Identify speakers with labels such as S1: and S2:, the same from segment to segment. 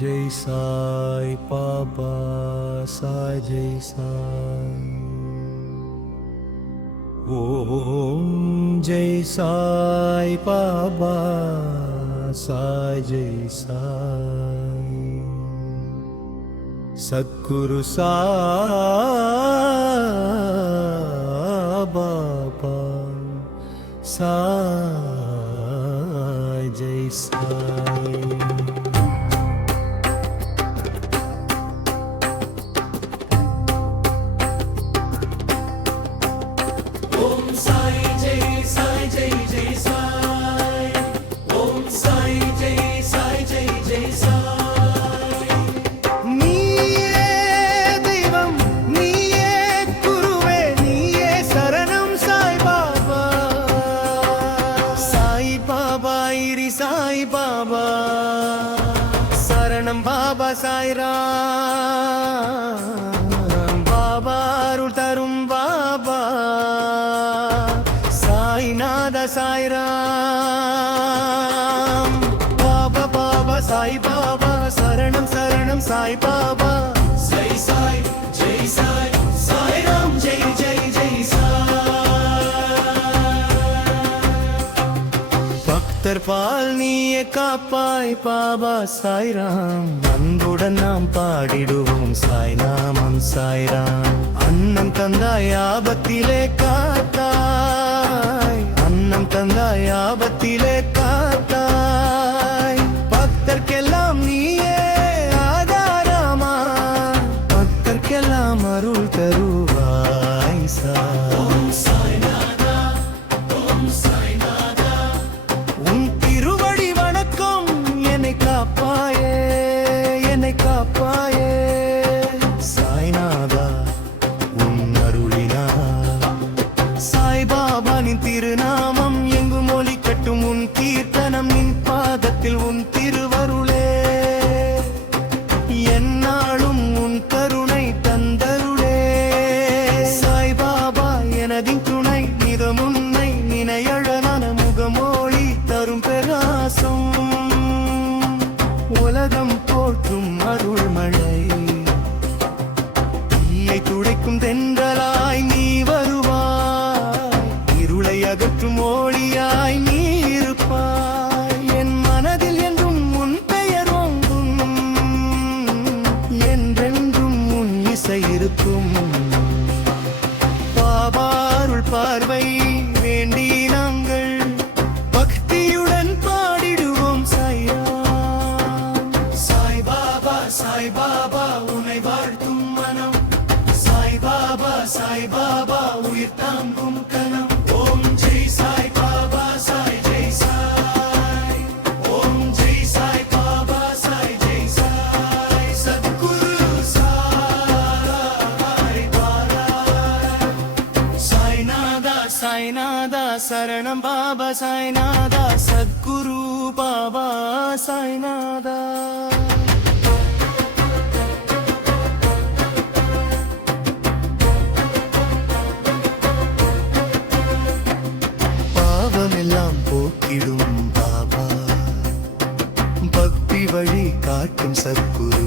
S1: जय साई पापा साई जय साई। ॐ जय साई सा साई जय साई। सद्गुरु सा जय साई। சாய்ராம். பாபா அருள் தரும் பாபா. சாய்நாத சாய்ராம். பாபா பாபா சாய் பாபா. சரணம் சரணம் சாய் பாபா. சை சாய். பக்தர்பால் நீயே காப்பாய் பாபா சாய்ராம். அன்புடன் நாம் பாடிடுவோம் சாய்நாமம் சாய்ராம். அண்ணன் தந்தாய் ஆபத்திலே கா திருநாமம் எங்கும் ஒலி கட்டும் உன் கீர்த்தன். அகற்றும் மொழி சாய்நாதா சரணம் பாபா சாய்நாதா சத்குரு பாபா சாய்நாதா பாவமெல்லாம் போக்கிடும் பாபா. பக்தி வழி காட்டும் சத்குரு.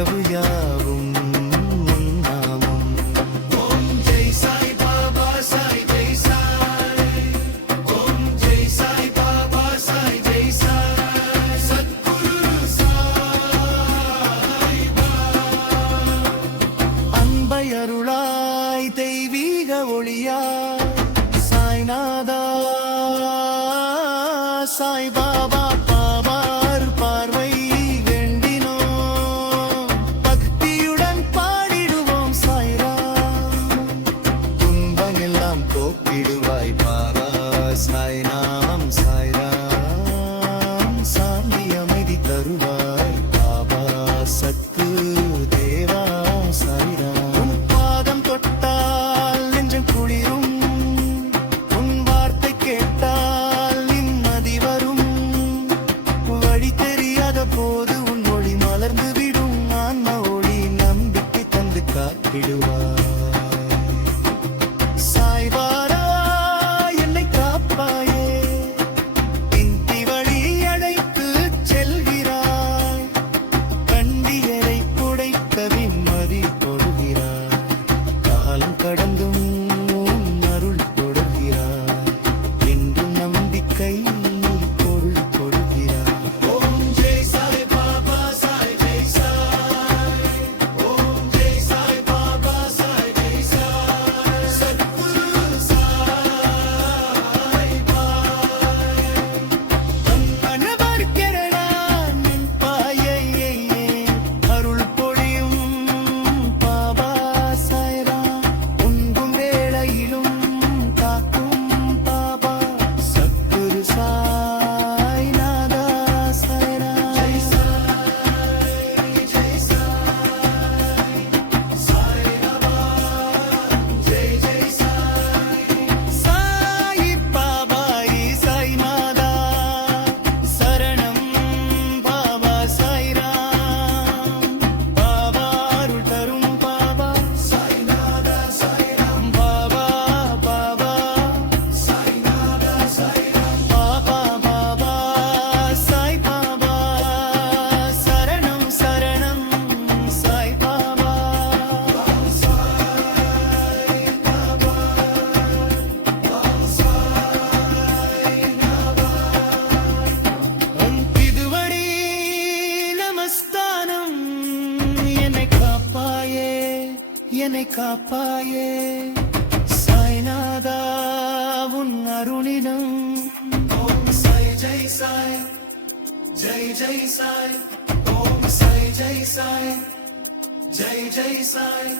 S1: whatever என்னை காப்பாயே. சாய்நாதா உன் அருளினம். ஓம் சாய் ஜெய் சாய். ஜெய் ஜெய் சாய். ஓம் சாய் ஜெய் சாய். ஜெய் ஜெய் சாய்.